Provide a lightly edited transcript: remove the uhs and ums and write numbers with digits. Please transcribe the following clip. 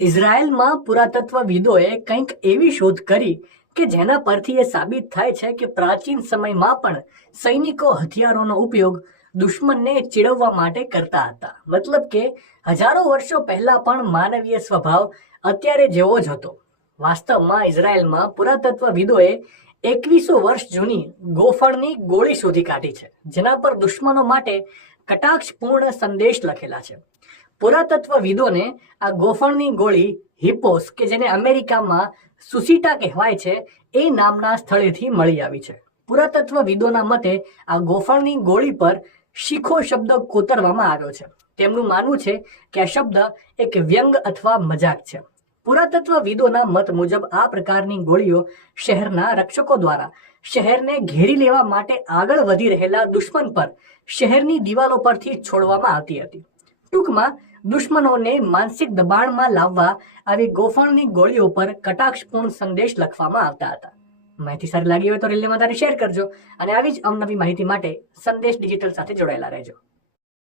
ઇઝરાયલમાં પુરાતત્વવિદોએ કંઈક એવી શોધ કરી કે જેના પરથી એ સાબિત થાય છે કે પ્રાચીન સમયમાં પણ સૈનિકો હથિયારોનો ઉપયોગ દુશ્મનને ચીડવવા માટે કરતા હતા. મતલબ કે હજારો વર્ષો પહેલા પણ માનવીય સ્વભાવ અત્યારે જેવો જ હતો. વાસ્તવમાં ઇઝરાયલમાં પુરાતત્વવિદોએ 2100 વર્ષ જૂની ગોફણની ગોળી શોધી કાઢી છે, જેના પર દુશ્મનો માટે કટાક્ષપૂર્ણ સંદેશ લખેલા છે. પુરાતત્વવિદોને આ ગોફણની ગોળી હિપ્પોસ, કે જેને અમેરિકામાં સુસીટા કહેવાય છે, એ નામના સ્થળેથી મળી આવી છે. પુરાતત્વવિદોના મતે આ ગોફણની ગોળી પર શીખો શબ્દ કોતરવામાં આવ્યો છે. તેમનું માનવું છે કે આ શબ્દ એક વ્યંગ અથવા મજાક છે. પુરાતત્વવિદોના મત મુજબ આ પ્રકારની ગોળીઓ શહેરના રક્ષકો દ્વારા શહેરને ઘેરી લેવા માટે આગળ વધી રહેલા દુશ્મન પર શહેરની દિવાલો પરથી છોડવામાં આવતી હતી. ટૂંકમાં દુશ્મનોને માનસિક દબાણમાં લાવવા આવી ગોફણની ગોળીઓ પર કટાક્ષપૂર્ણ સંદેશ લખવામાં આવતા હતા. માહિતી સારી લાગી હોય તો રીલને વધારે શેર કરજો અને આવી જ અવનવી માહિતી માટે સંદેશ ડિજિટલ સાથે જોડાયેલા રહેજો.